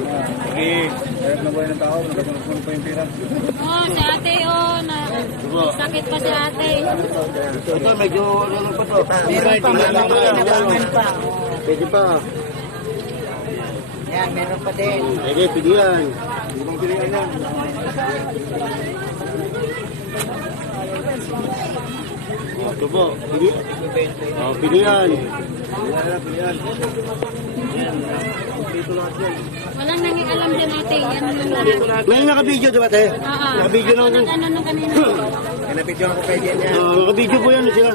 Sige. Kahit na ba ng tao, nagkapunod pa yung pira. Oh, si ate, oh, na, sakit pa si ate. Ito, medyo ano pa to. Meron pa, kinabangan pa. Pwede pa. Yan, meron pa din. Pwede, pwede yan. Ibang pilihan yan. Oh, Ito po. Pwede. Oh, pwede yan. Walang nangialam din ate, yan yung lahat. May naka-video diba, te? Oo. Naka-video na Ako yun. nag-ano nung kanina. Kinapidyan ko kay Jen yan. Oh, naka-video po yan. Sila,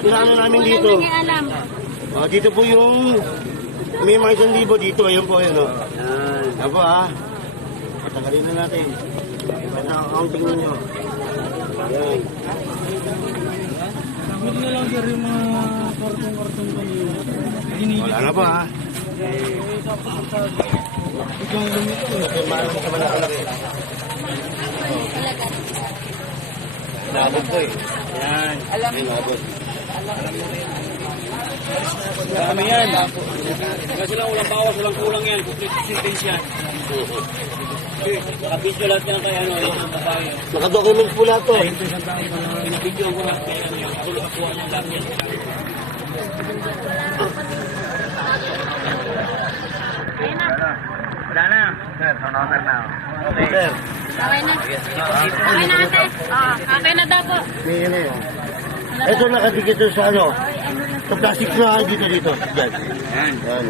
sinaano namin Walang dito. nangialam. Ah, dito po yung may mga isang libo dito. Ayun po, ayun. Oh. Yan. Apo, ha. Patagalin na natin. Ito ang accounting ninyo. Yan. Huwag na lang sir yung mga kartong-kartong kanina. Wala na po, ha. Nabot po eh. Yan. Alam mo. Nabot. Kami yan. Kasi lang walang bawas, walang kulang yan. Complete sentence yan. Nakabidyo lahat yan kay ano, yung babae. Naka-documents po lahat to. Pinabidyo ko lahat kay ano, ako nakakuha niya lahat yan. Wala na. Sir, turnover na. Okay. Sir, Okay na. Okay na ate. Oh, okay na daw po. yun na yun. Ito nakadikit sa ano. Sa plastic na dito dito. Yan. Yan. Yan.